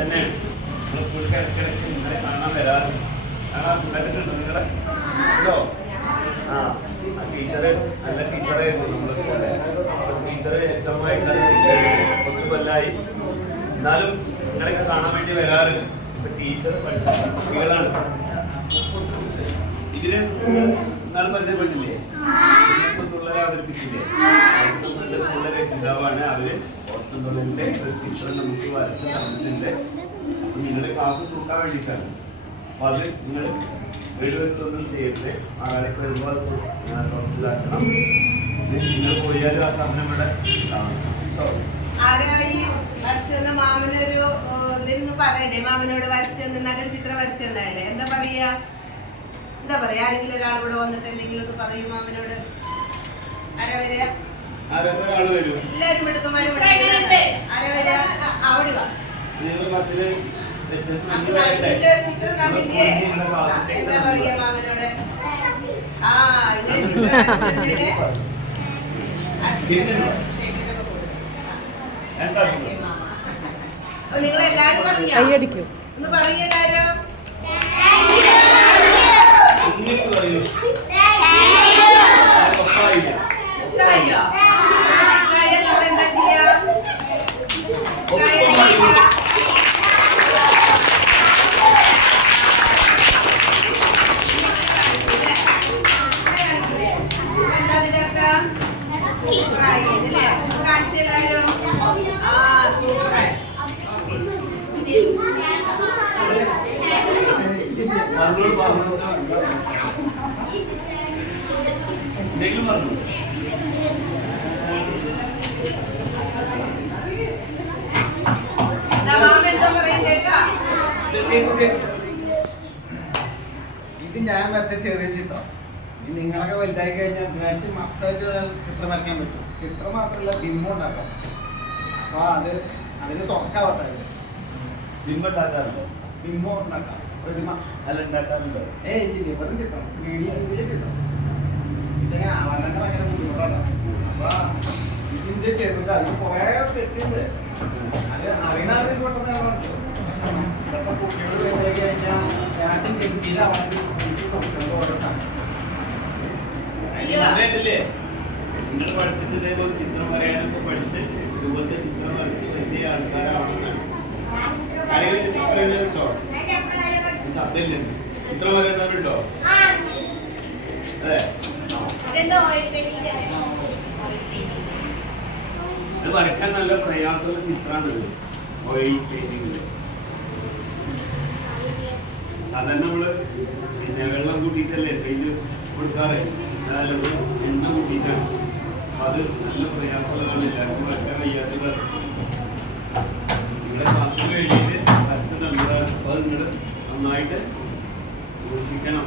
തന്നെ സ്കൂളിൽ ഇടയ്ക്കിടയ്ക്ക് ഇന്നലെ കാണാൻ വരാറ് കണ്ടിട്ടുണ്ടോ നിങ്ങളെ ഉണ്ടോ? ആ ടീച്ചറ് നല്ല ടീച്ചറായിരുന്നു നമ്മുടെ സ്കൂളിലെ. ടീച്ചർ എക്സാമായിട്ട് കുറച്ച് കൊല്ലമായി, എന്നാലും ഇന്നലെയൊക്കെ കാണാൻ വേണ്ടി വരാറ്. ടീച്ചർ പഠിച്ച കുട്ടികളാണ്. ഇതിന് എന്നാലും പരിചയപ്പെട്ടില്ലേ? തുള്ളരെ അവതരിപ്പിച്ചില്ലേ? സ്കൂളിലെ രക്ഷിതാവാണ്. അവര് ഓട്ടംതുള്ളലിന്റെ ഒരു ചിത്രം നമുക്ക് വരച്ച് തന്നിട്ടുണ്ട്. നിങ്ങളുടെ ക്ലാസ് കൂട്ടാൻ വേണ്ടിയിട്ടാണ്. അപ്പൊ അത് നിങ്ങൾ വീടുവരുത്തൊന്നും ചെയ്യരുത്. ആളൊക്കെ വരുമ്പോൾ കുറച്ചിലാക്കണം. നിങ്ങൾ പോയാലും ആ സമയം ഇവിടെ മാമനൊരു ഇതിന്ന് പറയണ്ടേ? മാമനോട് വരച്ചെന്ന് നല്ലൊരു ചിത്രം വരച്ചെന്നല്ലേ? എന്താ പറയാ? ആരെങ്കിലും ഒരാൾ ഇവിടെ വന്നിട്ട് എന്തെങ്കിലും ഒന്ന് പറയും മാമനോട്. ആരാ വരിക? എല്ലാരും മിടുക്കന്മാരും ആരാ വരിക? അവിടെ വാ. നല്ലൊരു ചിത്രം തന്നില്ലേ? എന്താ പറയാ മാമനോട്? ആ ഇങ്ങനെ ചിത്രം വരച്ചതിന് നിങ്ങളെല്ലാരും കൈയടിക്കും. ഒന്ന് പറയെല്ലാരും. എന്താ ചെയ്യാ? എന്തെങ്കിലും പറഞ്ഞു ഇത് ഞാൻ വരച്ച ചെറിയ ചിത്രം. നിങ്ങളൊക്കെ വലുതായി കഴിഞ്ഞാൽ രണ്ട് മസാജ് ചിത്രം വരയ്ക്കാൻ പറ്റും. ചിത്രം മാത്രമല്ല ബിംബം ഉണ്ടാക്കാം. അപ്പൊ അതിന് തുറക്കാവട്ടെ. ബിംബം ഉണ്ടാക്കാറുണ്ടോ? ബിംബം ഉണ്ടാക്കാം. പ്രതിമ അല്ല ഉണ്ടാക്കാറുണ്ടോ? ഇല്ല, വെറും ചിത്രം. വീഡിയോ ചിത്രം ഇതെങ്ങനെ ആവാനൊക്കെ ഭയങ്കര ബുദ്ധിമുട്ടാണ്. അപ്പൊ ഇതിന്റെ ചെറുത് അതിന് കുറെ തെറ്റുണ്ട്. അത് അറിയണത് പെട്ടെന്ന് ഇപ്പോഴത്തെ കുട്ടിയോട് വലുതായി കഴിഞ്ഞാൽ ഞാനും ഗംഭീരമാവാൻ ഓരോ ില്ലേ നിങ്ങൾ പഠിച്ചിട്ട് ഇതേപോലെ ചിത്രം വരയാനൊക്കെ പഠിച്ച് ഇതുപോലത്തെ ചിത്രം വരച്ച് വലിയ ആൾക്കാരാവണമെന്നാണ്. ആരെങ്കിലും ചിത്രം വരയുന്നവരുണ്ടോ? ശബ്ദമില്ല. ചിത്രം വരേണ്ടവരുണ്ടോ? അതെ, ഇത് വരയ്ക്കാൻ നല്ല പ്രയാസമുള്ള ചിത്രമാണിത്. ഓയിൽ പെയിന്റിങ്ങില് സാധാരണ നമ്മള് പിന്നെ വെള്ളം കൂട്ടിയിട്ടല്ലേ പെയിന്റ് കൊടുക്കാറ്. അതല്ല എണ്ണ കൂട്ടിയിട്ടാണ്. അപ്പൊ അത് നല്ല പ്രയാസമുള്ളതാണ്. എല്ലാവർക്കും വരയ്ക്കാൻ വയ്യാത്തത്. നിങ്ങളുടെ ക്ലാസ്സിൽ കഴിഞ്ഞിട്ട് വരച്ച് നല്ലതാണ്. അപ്പൊ നിങ്ങൾ നന്നായിട്ട് സൂക്ഷിക്കണം.